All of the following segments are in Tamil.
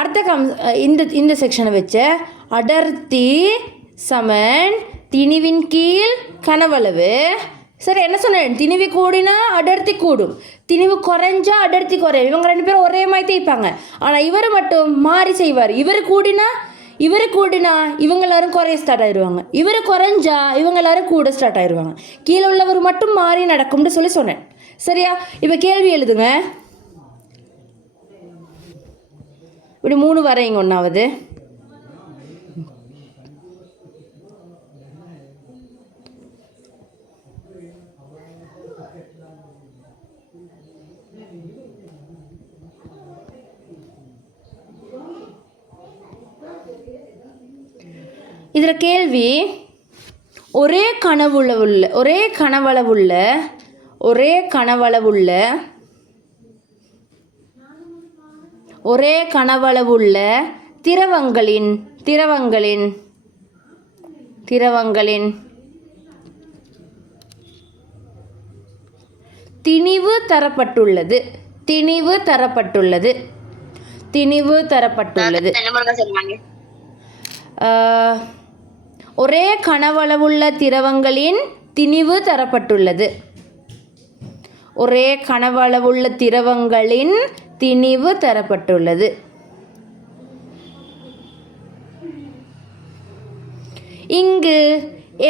அடுத்த இந்த செக்ஷனை வச்ச அடர்த்தி சமன் திணிவின் கீழ் கனவளவு. சரி, என்ன சொன்னேன்? திணிவு கூடினா அடர்த்தி கூடும், திணிவு குறைஞ்சா அடர்த்தி குறையும். இவங்க 2 பேரும் ஒரே மாதிரி தேய்ப்பாங்க. ஆனால் இவர் மட்டும் மாறி செய்வார். இவர் கூடினா இவங்க எல்லாரும் குறைய ஸ்டார்ட் ஆயிடுவாங்க, இவர் குறைஞ்சா இவங்க எல்லாரும் கூட ஸ்டார்ட் ஆயிடுவாங்க. கீழே உள்ளவர் மட்டும் மாறி நடக்கும்னு சொன்னேன். சரியா? இப்போ கேள்வி எழுதுங்க. இப்படி 3 வரைங்க. 1வது இதில் கேள்வி, ஒரே கனவளவுள்ள திரவங்களின் திணிவு தரப்பட்டுள்ளது. ஒரே கனவளவுள்ள திரவங்களின் திணிவு தரப்பட்டுள்ளது. இங்கு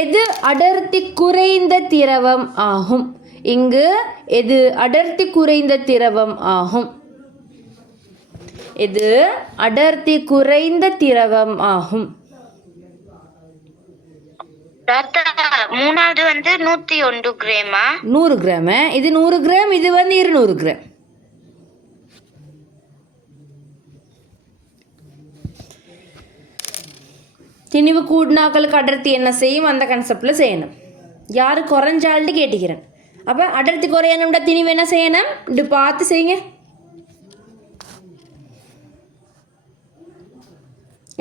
எது அடர்த்தி குறைந்த திரவம் ஆகும்? எது அடர்த்தி குறைந்த திரவம் ஆகும்? 3வது 101 கிராமா? 100 கிராம். இது 100 கிராம், இது 200 கிராம். திணிவு கூடினாக்களுக்கு அடர்த்தி என்ன செய்யும்? அந்த கான்செப்டில் செய்யணும். யார் குறைஞ்சால்ட்டு கேட்டுக்கிறேன். அப்போ அடர்த்தி குறையணும்டா திணிவு என்ன செய்யணும்? இப்படி பார்த்து செய்யுங்க.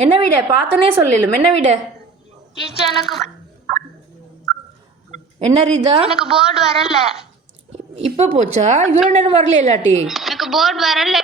என்ன விட பார்த்தோன்னே சொல்லிடும். என்ன விட? என்ன ரீதா? எனக்கு போர்டு வரல. இப்போ போச்சா? இவ்வளோ நேரம் வரல. இல்லாட்டி எனக்கு போர்டு வரல.